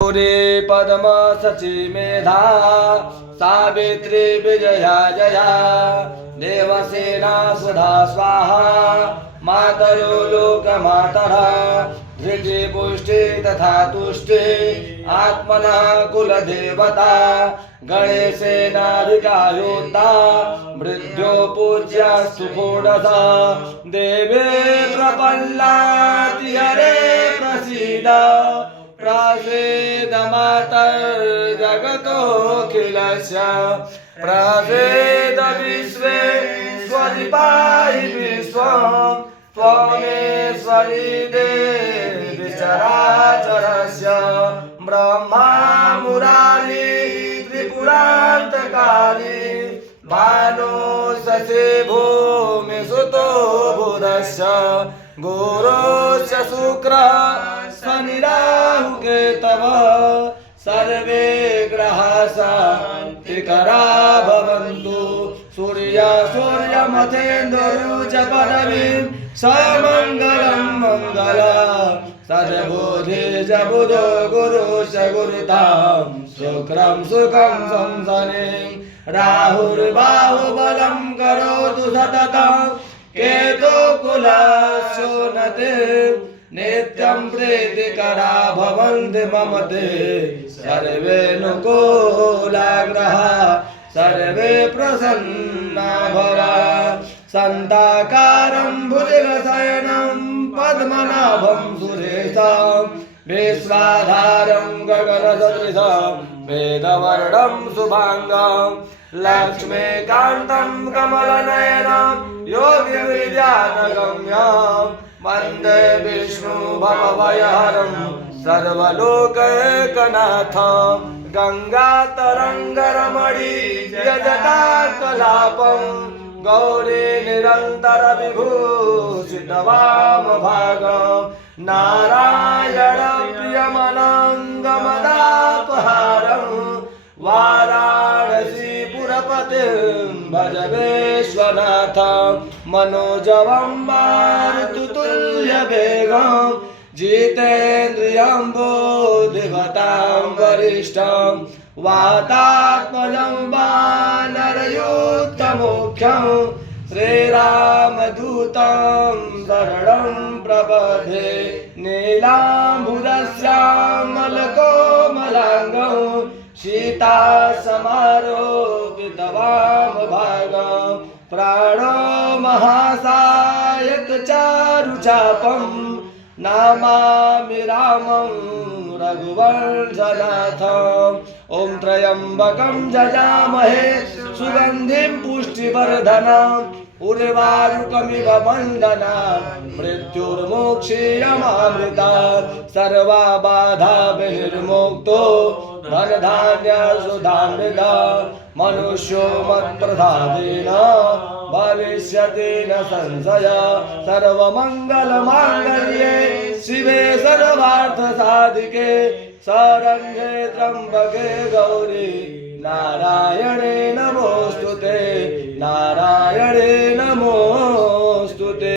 गौरी पद्म सची मेधा सावित्री विजया जया देवसेना सुधा स्वाहा मातरो लोकमातरा धृति पुष्टि तथा तुष्टि आत्मना कुलदेवता गणेशेनाधिका योद्धा मृत्यो पूज्यास्तु षोडशा देवे प्रपल्लाति हरे प्रसीद प्रसीदमातर्जगतोऽखिलस्य प्रसीद विश्वेश्वरि पाहि विश्वं त्वमेश्वरि देवि चराचरस्य ब्रह्मा मुरारी त्रिपुरान्तकारी भानो शशि भूमिसुतो बुधस्य गुरोश्च शुक्रः शनिराहुकेतवः सर्वे ग्रहाः शान्तिकरा भवन्तु सूर्यमथेन्दुरुच पदवीं समङ्गलं मङ्गलम् सद्बुद्धि च बुधो गुरु च गुरुतां शुक्रं सुखं संसनिं राहुर्बाहुबलं करोतु सततं केतु कुलशोनते नित्यं प्रीतिकरा भवन्ति मम ते सर्वे नुकूलाग्रहा सर्वे प्रसन्ना भवा शान्ताकारं भुजगशयनं पद्मनाभं सुरेशं विश्वाधारं गगनसदृशं वेदवर्णं शुभाङ्गं लक्ष्मीकान्तं कमलनयनं योगिविद्यानगम्यं वन्दे विष्णुभवभयहरं सर्वलोकैकनाथं गङ्गातरङ्गरमणीयजटाकलापं गौरी निरन्तरविभूषितवामभागं नारायणप्रियमनङ्गमदापहारं वाराणसीपुरपतिं भज विश्वनाथं मनोजवं मारुततुल्यवेगं जितेन्द्रियं बुद्धिमतां वरिष्ठं वातात्मजं वानरयूथमुख्यं श्रीरामदूतं शरणं प्रपद्ये नीलाम्बुदश्यामलकोमलाङ्गं सीतासमारोपितवामभागं प्राणो महासायकचारुचापं नमामि रामं रघुवंशनाथं ॐ त्र्यम्बकं जजामहे सुगन्धिं पुष्टिवर्धनम् उर्वारुकमिव बन्धनात् मृत्युर्मोक्षीयमामृतात् सर्वबाधाभिर्मुक्तो धनधान्यसुधामृता मनुष्यो मत्प्रसादेन भविष्यति न संशयः सर्वमङ्गलमाङ्गल्ये शिवे सर्वार्थसाधिके शरण्ये त्र्यम्बके गौरी नारायणे नमोस्तुते नारायणे नमो